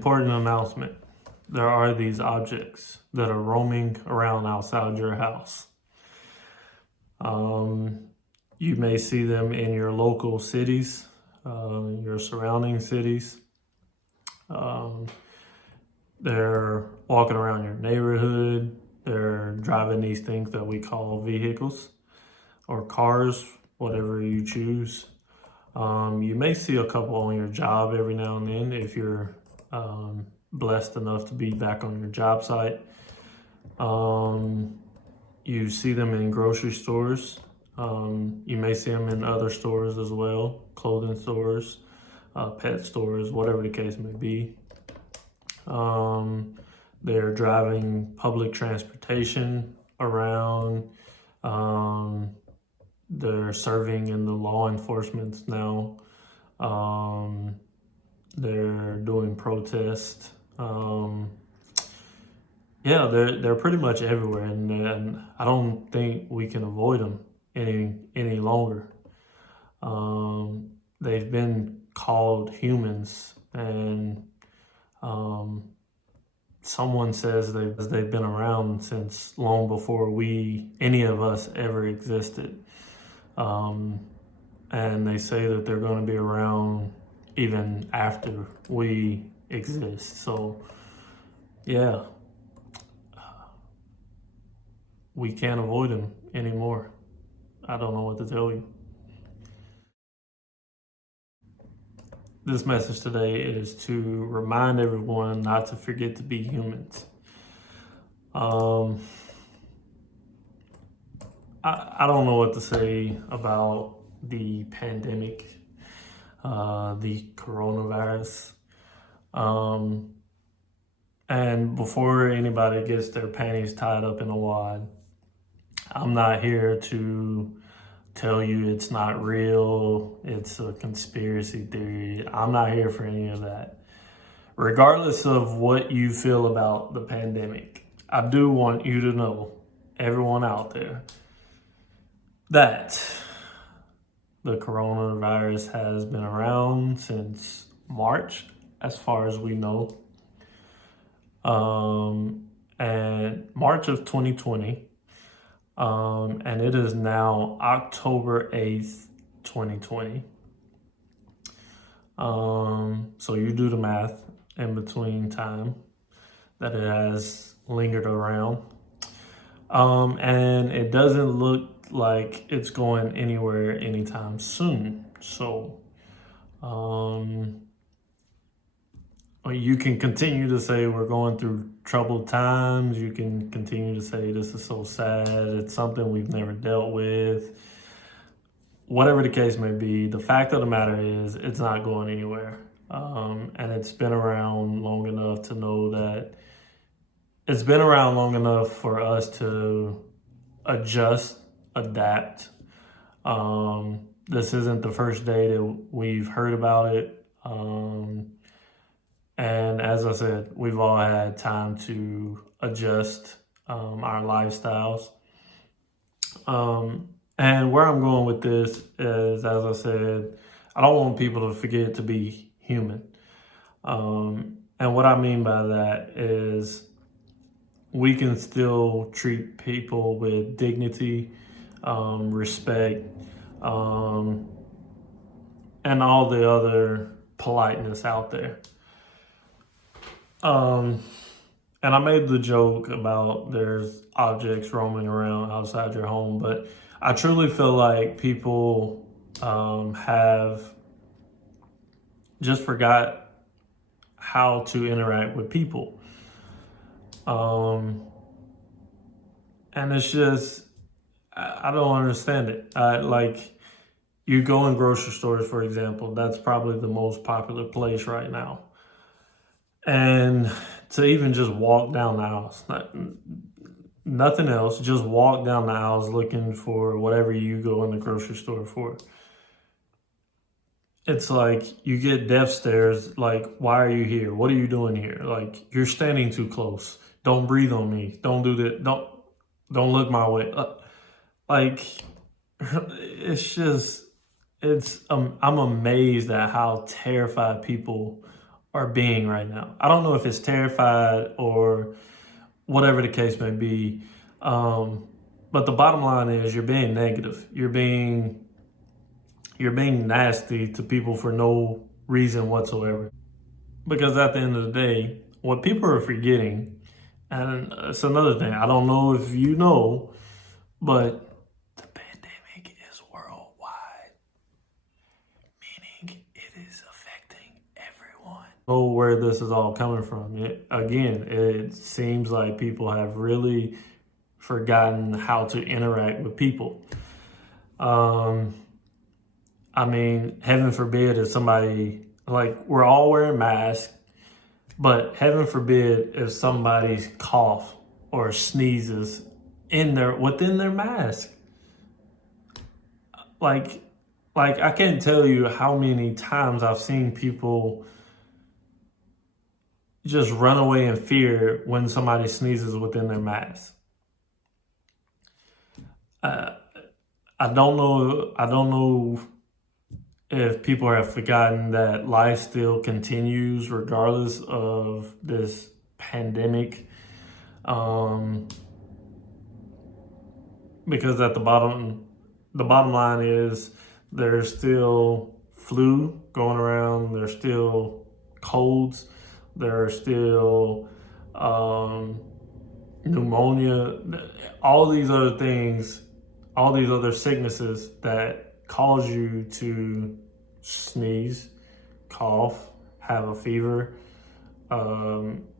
important announcement. There are these objects that are roaming around outside your house. You may see them in your local cities, your surrounding cities. They're walking around your neighborhood. They're driving these things that we call vehicles or cars, whatever you choose. You may see a couple on your job every now and then if you're blessed enough to be back on your job site. You see them in grocery stores. You may see them in other stores as well, clothing stores, pet stores, whatever the case may be. They're driving public transportation around. They're serving in the law enforcement now. They're doing protests. Yeah, they're pretty much everywhere, and I don't think we can avoid them any longer. They've been called humans, and someone says they've been around since long before any of us ever existed. And they say that they're going to be around even after we exist. So, yeah, we can't avoid them anymore. I don't know what to tell you. This message today is to remind everyone not to forget to be humans. I don't know what to say about the pandemic, the coronavirus. And before anybody gets their panties tied up in a wad, I'm not here to tell you it's not real, it's a conspiracy theory. I'm not here for any of that. Regardless of what you feel about the pandemic, I do want you to know, everyone out there, that the coronavirus has been around since March, as far as we know. And March of 2020. And it is now October 8th, 2020. So you do the math in between time that it has lingered around. And it doesn't look like it's going anywhere anytime soon. So, you can continue to say we're going through troubled times. You can continue to say this is so sad. It's something we've never dealt with. Whatever the case may be, the fact of the matter is it's not going anywhere. And it's been around long enough to know that it's been around long enough for us to adjust, adapt. This isn't the first day that we've heard about it. And as I said, we've all had time to adjust our lifestyles. And where I'm going with this is, as I said, I don't want people to forget to be human. And what I mean by that is we can still treat people with dignity, respect, and all the other politeness out there. And I made the joke about there's objects roaming around outside your home, but I truly feel like people have just forgot how to interact with people. And it's just, I don't understand it. Like, you go in grocery stores, for example, that's probably the most popular place right now. And to even just walk down the aisles, nothing else, just walk down the aisles looking for whatever you go in the grocery store for. It's like you get death stares, like, why are you here? What are you doing here? Like, you're standing too close. Don't breathe on me. Don't do that. Don't look my way. I'm amazed at how terrified people are being right now. I don't know if it's terrified or whatever the case may be. But the bottom line is you're being negative. You're being nasty to people for no reason whatsoever. Because at the end of the day, what people are forgetting, and it's another thing, I don't know if you know, but the pandemic is worldwide, meaning it is affecting everyone. Know where this is all coming from. It seems like people have really forgotten how to interact with people. I mean, heaven forbid if somebody, like, we're all wearing masks, but heaven forbid if somebody cough or sneezes within their mask. Like I can't tell you how many times I've seen people just run away in fear when somebody sneezes within their mask. I don't know if people have forgotten that life still continues regardless of this pandemic. Because at the bottom line is there's still flu going around, there's still colds, there are still pneumonia, all these other things, all these other sicknesses that cause you to sneeze, cough, have a fever,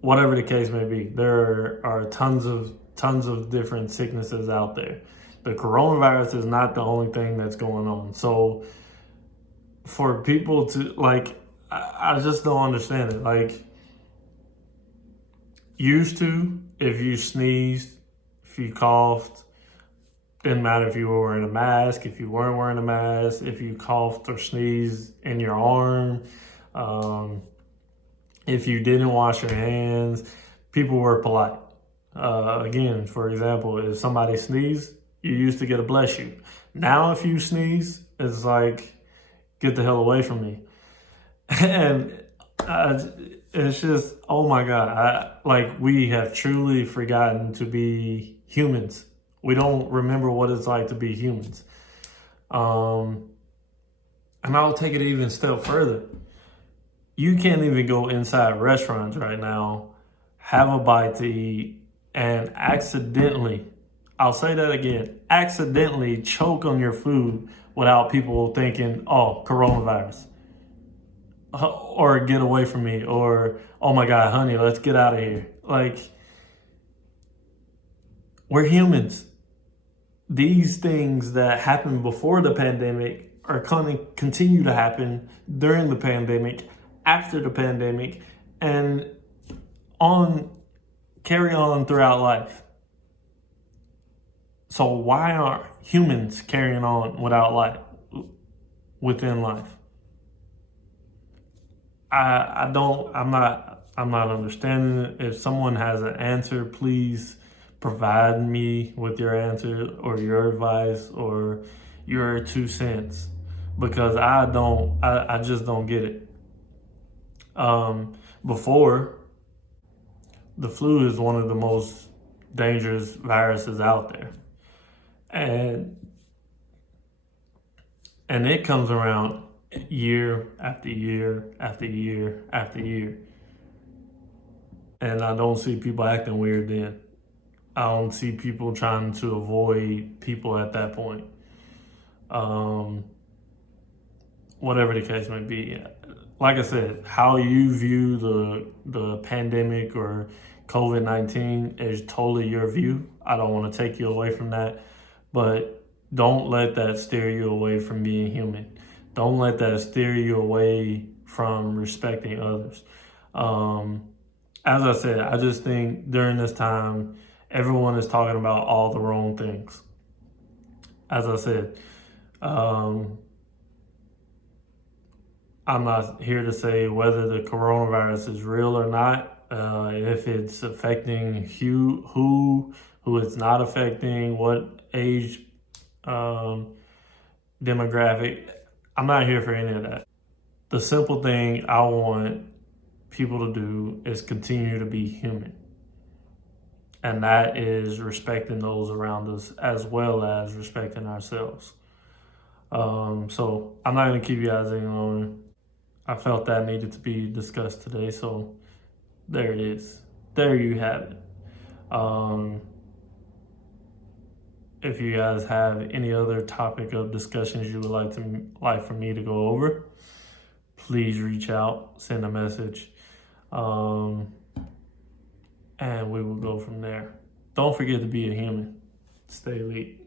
whatever the case may be. There are tons of different sicknesses out there. The coronavirus is not the only thing that's going on. So for people to, like, I just don't understand it. Like, used to, if you sneezed, if you coughed, didn't matter if you were wearing a mask, if you weren't wearing a mask, if you coughed or sneezed in your arm, if you didn't wash your hands, people were polite. Again, for example, if somebody sneezed, you used to get a bless you. Now, if you sneeze, it's like, get the hell away from me. And it's just, oh my God. We have truly forgotten to be humans. We don't remember what it's like to be humans. And I'll take it even a step further. You can't even go inside restaurants right now, have a bite to eat, and accidentally, I'll say that again, accidentally choke on your food without people thinking, oh, coronavirus. Or get away from me, or, oh my God, honey, let's get out of here. Like, we're humans. These things that happened before the pandemic are going to continue to happen during the pandemic, after the pandemic, and carry on throughout life. So why aren't humans carrying on within life? I'm not understanding it. If someone has an answer, please provide me with your answer or your advice or your 2 cents, because I just don't get it. Before, the flu is one of the most dangerous viruses out there. And it comes around year after year after year after year. And I don't see people acting weird then. I don't see people trying to avoid people at that point. Whatever the case may be. Like I said, how you view the pandemic or COVID-19 is totally your view. I don't want to take you away from that, but don't let that steer you away from being human. Don't let that steer you away from respecting others. As I said, I just think during this time, everyone is talking about all the wrong things. As I said, I'm not here to say whether the coronavirus is real or not, if it's affecting who it's not affecting, what age demographic. I'm not here for any of that. The simple thing I want people to do is continue to be human. And that is respecting those around us as well as respecting ourselves. So I'm not going to keep you guys any longer. I felt that needed to be discussed today. So there it is. There you have it. If you guys have any other topic of discussions you would like for me to go over, please reach out, send a message, and we will go from there. Don't forget to be a human. Stay elite.